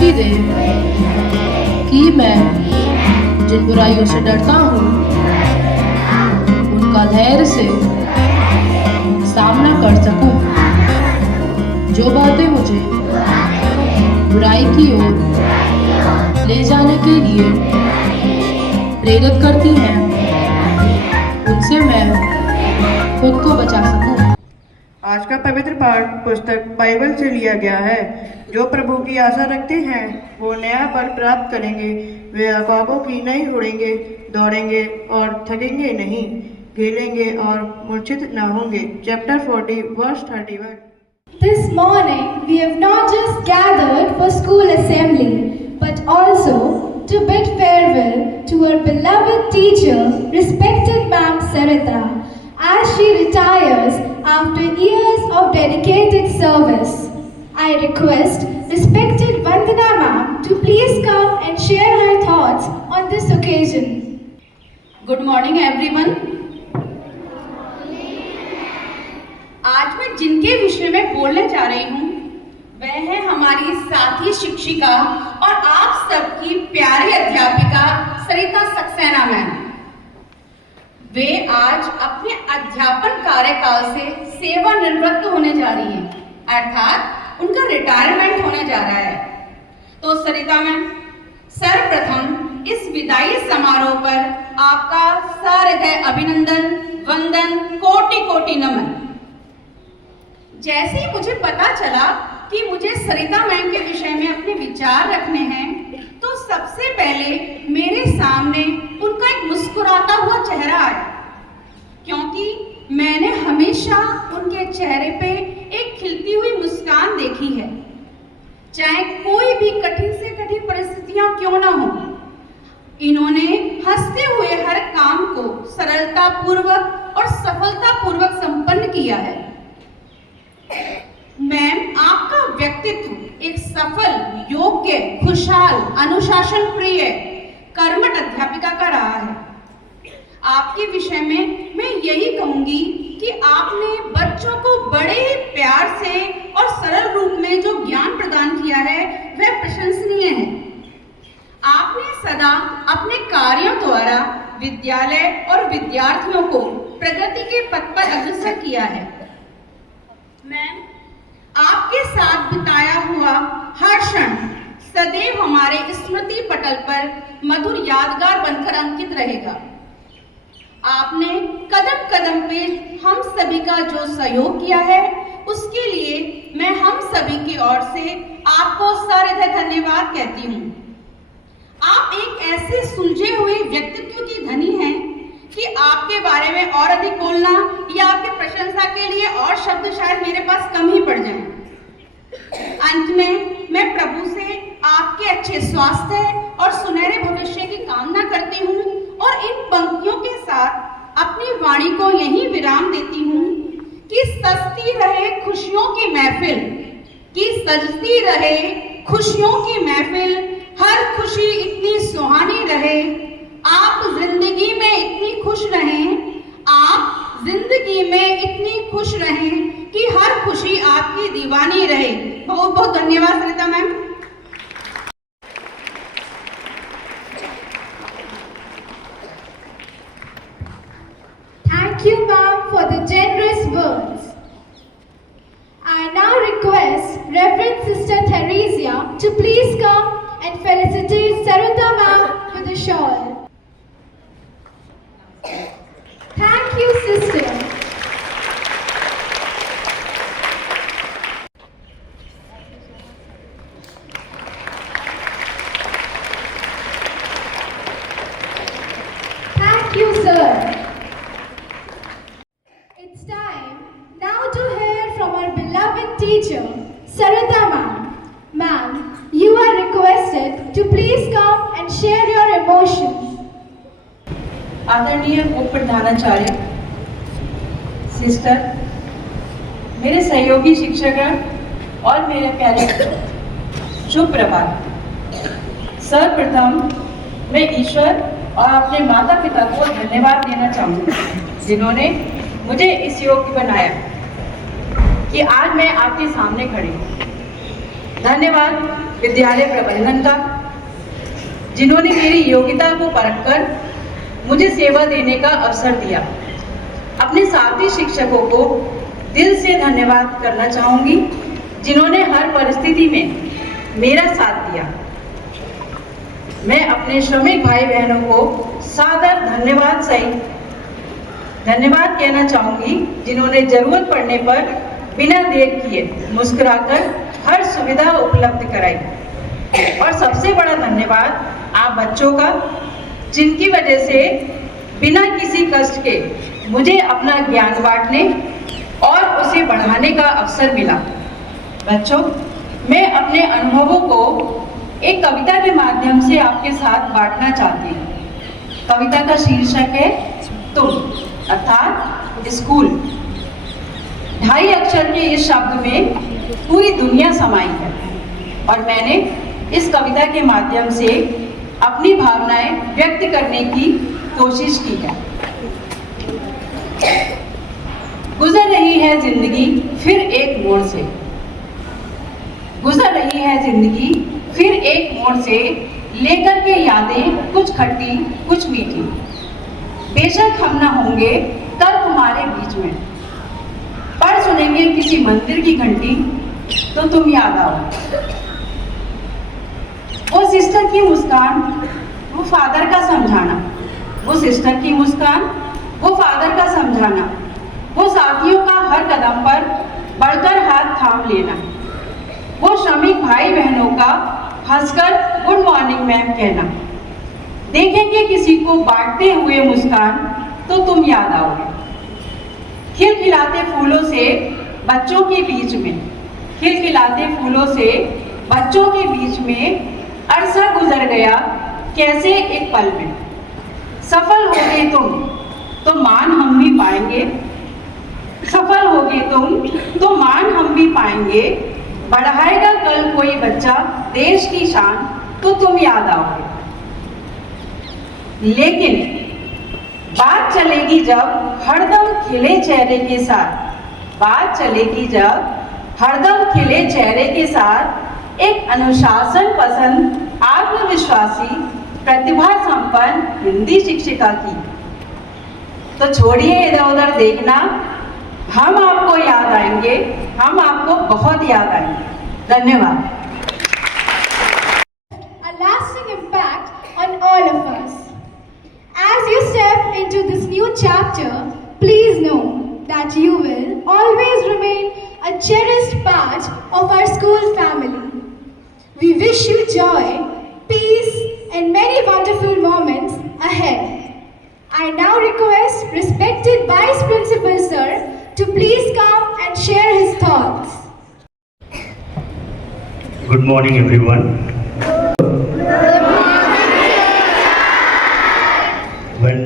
शक्ति दे कि मैं जिन बुराइयों से डरता हूँ उनका धैर्य से सामना कर सकूं। जो बातें मुझे बुराई की ओर ले जाने के लिए प्रेरित करती हैं, उनसे मैं खुद को बचा सकूं। आज का पवित्र पाठ पुस्तक बाइबल से लिया गया है। जो प्रभु की आशा रखते हैं वो नया बल प्राप्त करेंगे। वे अखाबों की नहीं उड़ेंगे, दौड़ेंगे और थकेंगे नहीं, खेलेंगे और मूर्छित न होंगे। Chapter 40 verse 31। This morning we have not just gathered for school assembly, but also to bid farewell to our beloved teacher, respected Ma'am Sarita, as she retires after years of dedicated service. I request respected Vandana Ma'am to please come and share her thoughts on this occasion. Good morning everyone. आज मैं जिनके विषय में बोलने जा रही हूँ वह है हमारी साथी शिक्षिका और आप सबकी प्यारी अध्यापिका सरिता सक्सेना मैम। वे आज अपने अध्यापन कार्यकाल से सेवानिवृत्त होने जा रही हैं, अर्थात उनका रिटायरमेंट होने जा रहा है। तो सरिता मैम, सर्वप्रथम इस विदाई समारोह पर आपका सहृदय अभिनंदन, वंदन, कोटि कोटि नमन। जैसे ही मुझे पता चला कि मुझे सरिता मैम के विषय में अपने विचार रखने हैं, तो सबसे पहले मेरे सामने उनका एक मुस्कुराता हुआ चेहरा आया, क्योंकि मैंने हमेशा उनके चेहरे पे एक खिलती हुई मुस्कान देखी है। चाहे कोई भी कठिन से कठिन परिस्थितियां क्यों ना हो, इन्होंने हंसते हुए हर काम को सरलता पूर्वक और सफलता पूर्वक संपन्न किया है। मैम, आपका व्यक्तित्व एक सफल, योग्य, खुशहाल, अनुशासन प्रिय, कर्मठ अध्यापिका का रहा है। आपके विषय में मैं यही कहूंगी कि आपने बच्चों को बड़े ही प्यार से और सरल रूप में जो ज्ञान प्रदान किया है वह प्रशंसनीय है। आपने सदा अपने कार्यों द्वारा विद्यालय और विद्यार्थियों को प्रगति के पथ पर अग्रसर किया है। मैम, आपके साथ बिताया हुआ हर क्षण सदैव हमारे स्मृति पटल पर मधुर यादगार बनकर अंकित रहेगा। आपने कदम कदम पे हम सभी का जो सहयोग किया है उसके लिए मैं हम सभी की ओर से आपको सहृदय धन्यवाद कहती हूँ। आप एक ऐसे सुलझे हुए व्यक्तित्व की धनी हैं कि आपके बारे में और अधिक बोलना या आपकी प्रशंसा के लिए और शब्द शायद मेरे पास कम ही पड़ जाएं। अंत में मैं प्रभु से आपके अच्छे स्वास्थ्य और सुनहरे भविष्य की कामना करती हूँ और इन पंक्तियों के साथ अपनी वाणी को यहीं विराम देती हूँ कि सजती रहे खुशियों की महफिल, कि सजती रहे खुशियों की महफिल, हर खुशी इतनी सुहानी रहे, आप जिंदगी में इतनी खुश रहें, आप जिंदगी में इतनी खुश रहें कि हर खुशी आपकी दीवानी रहे। बहुत बहुत धन्यवाद सरिता ma'am. Thank you, ma'am, for the generous words. I now request Reverend Sister Theresia to please come and felicitate Sarita ma'am with a shawl. Thank you, sister. Thank you, sir. It's time now to hear from our beloved teacher, Sarita ma'am. Ma'am, you are requested to please come and share your emotions. आदरणीय उप प्रधानाचार्य, sister, मेरे सहयोगी शिक्षकगण और मेरे प्यारे शुभ प्रभात। सर्वप्रथम मैं ईश्वर और अपने माता पिता को धन्यवाद देना चाहूँगी जिन्होंने मुझे इस योग्य बनाया कि आज मैं आपके सामने खड़ी हूँ। धन्यवाद विद्यालय प्रबंधन का, जिन्होंने मेरी योग्यता को परखकर मुझे सेवा देने का अवसर दिया। अपने साथी शिक्षकों को दिल से धन्यवाद करना चाहूँगी, जिन्होंने हर परिस्थिति में मेरा साथ दिया। मैं अपने श्रमिक भाई बहनों को सादर धन्यवाद कहना चाहूँगी, जिन्होंने जरूरत पड़ने पर बिना देर किए मुस्कुराकर हर सुविधा उपलब्ध कराई। और सबसे बड़ा धन्यवाद आप बच्चों का, जिनकी वजह से बिना किसी कष्ट के मुझे अपना ज्ञान बांटने और उसे बढ़ाने का अवसर मिला। बच्चों, मैं अपने अनुभवों को एक कविता के माध्यम से आपके साथ बांटना चाहती हूँ। कविता का शीर्षक है तुम, अर्थात स्कूल। 2.5 अक्षर के इस शब्द में पूरी दुनिया समाई है और मैंने इस कविता के माध्यम से अपनी भावनाएं व्यक्त करने की कोशिश की है। गुजर रही है जिंदगी फिर एक मोड़ से, गुजर रही है जिंदगी फिर एक मोड़ से, लेकर के यादें कुछ खट्टी कुछ मीठी। बेशक हम ना होंगे कल तुम्हारे बीच में, पर सुनेंगे किसी मंदिर की घंटी तो तुम याद आओ। वो सिस्टर की मुस्कान, वो फादर का समझाना, वो सिस्टर की मुस्कान, वो फादर का समझाना, वो साथियों का हर कदम पर बढ़कर हाथ थाम लेना, वो श्रमिक भाई बहनों का हंसकर गुड मॉर्निंग मैम कहना। देखेंगे किसी को बांटते हुए मुस्कान तो तुम याद आओगे। खिलखिलाते फूलों से बच्चों के बीच में, खिलखिलाते फूलों से बच्चों के बीच में अरसा गुजर गया कैसे एक पल में। सफल होगे तुम तो मान हम भी पाएंगे, सफल होगे तुम तो मान हम भी पाएंगे। बढ़ाएगा कल कोई बच्चा देश की शान तो तुम याद आओगे। लेकिन बात चलेगी जब हरदम खिले चेहरे के साथ, बात चलेगी जब हरदम खिले चेहरे के साथ एक अनुशासन पसंद, आत्मविश्वासी, प्रतिभा संपन्न हिंदी शिक्षिका की। तो छोड़िए इधर उधर देखना, हम आपको याद आएंगे, हम आपको बहुत याद आएंगे। धन्यवाद। A lasting impact on all of us. As you step into this new chapter, please know that you will always remain a cherished part of our school family. We wish you joy, peace, and many wonderful moments ahead. I now request respected Vice Principal Sir to please come and share his thoughts. Good morning, everyone. When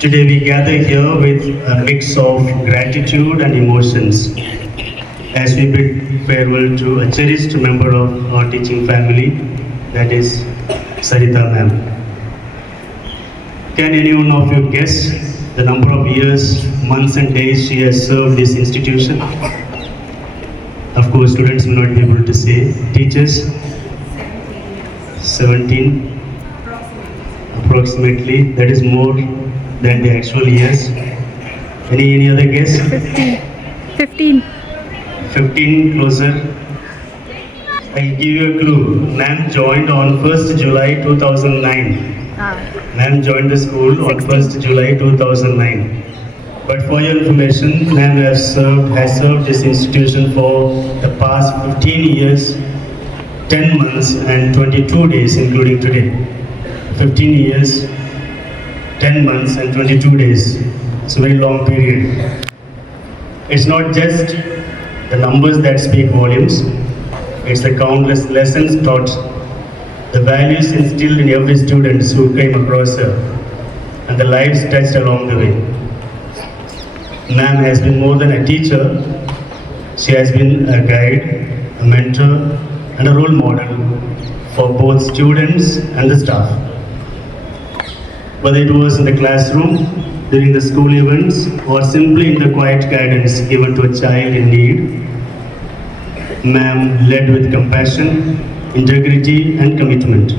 today we gather here with a mix of gratitude and emotions as we bid farewell to a cherished member of our teaching family, that is Sarita ma'am. Can anyone of you guess the number of years, months and days she has served this institution? Of course, students will not be able to say. Teachers? 17 approximately. That is more than the actual years. Any other guess? 15 closer. I'll give you a clue. Ma'am joined on 1st July 2009. Ma'am joined the school on 1st July 2009. But for your information, ma'am has served this institution for the past 15 years, 10 months and 22 days including today. 15 years, 10 months and 22 days. It's a very long period. It's not just the numbers that speak volumes. It's the countless lessons taught, the values instilled in every student who came across her, and the lives touched along the way. Ma'am has been more than a teacher. She has been a guide, a mentor, and a role model for both students and the staff. Whether it was in the classroom, during the school events, or simply in the quiet guidance given to a child in need, Ma'am led with compassion, integrity and commitment.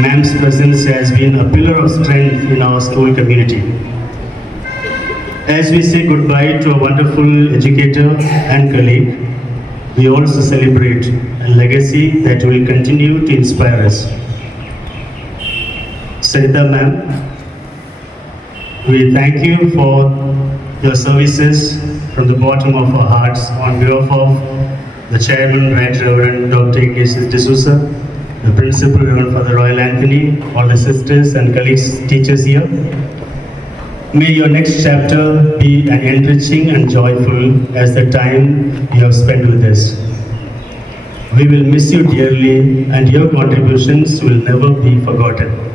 Ma'am's presence has been a pillar of strength in our school community. As we say goodbye to a wonderful educator and colleague, we also celebrate a legacy that will continue to inspire us. Sarita ma'am, we thank you for your services from the bottom of our hearts on behalf of the Chairman, Right Reverend Dr. Ignatius D'Souza, the Principal, Reverend Father Royal Anthony, all the sisters and colleagues, teachers here. May your next chapter be an enriching and joyful as the time you have spent with us. We will miss you dearly and your contributions will never be forgotten.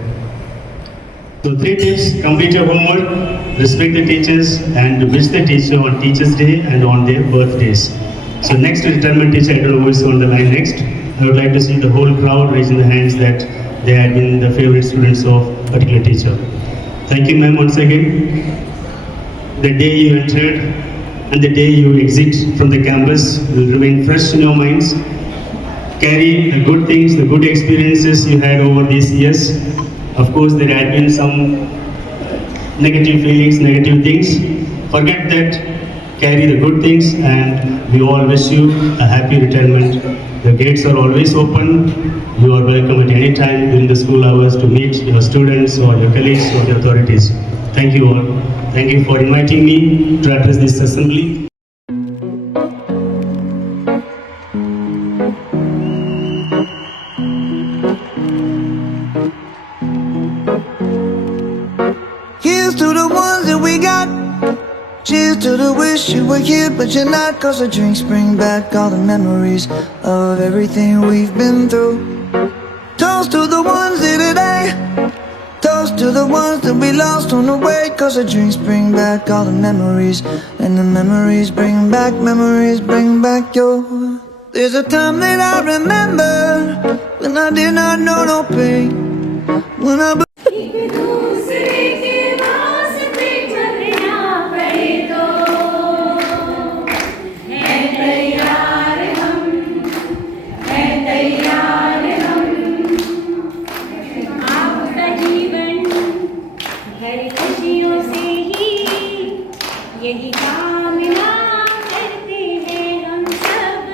So 3 tips: complete your homework, respect the teachers and wish the teacher on Teachers' Day and on their birthdays. So next retirement teacher, I don't know who is on the line next. I would like to see the whole crowd raising their hands that they had been the favorite students of a particular teacher. Thank you ma'am once again. The day you entered and the day you exit from the campus will remain fresh in your minds. Carry the good things, the good experiences you had over these years. Of course, there had been some negative feelings, negative things. Forget that, carry the good things, and we all wish you a happy retirement. The gates are always open. You are welcome at any time during the school hours to meet your students or your colleagues or the authorities. Thank you all. Thank you for inviting me to address this assembly. Here's to the ones that we got. Cheers to the wish you were here but you're not. Cause the drinks bring back all the memories of everything we've been through. Toast to the ones here today. Toast to the ones that we lost on the way. Cause the drinks bring back all the memories. And the memories bring back your. There's a time that I remember when I did not know no pain. When I यही कामना करते हैं हम सब,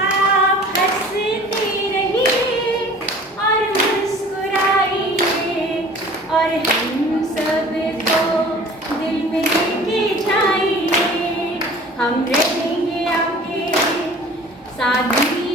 आप हंसते रहिए और मुस्कुराइए और हम सब को दिल में लेके जाइए, हम रहेंगे आपके साथ।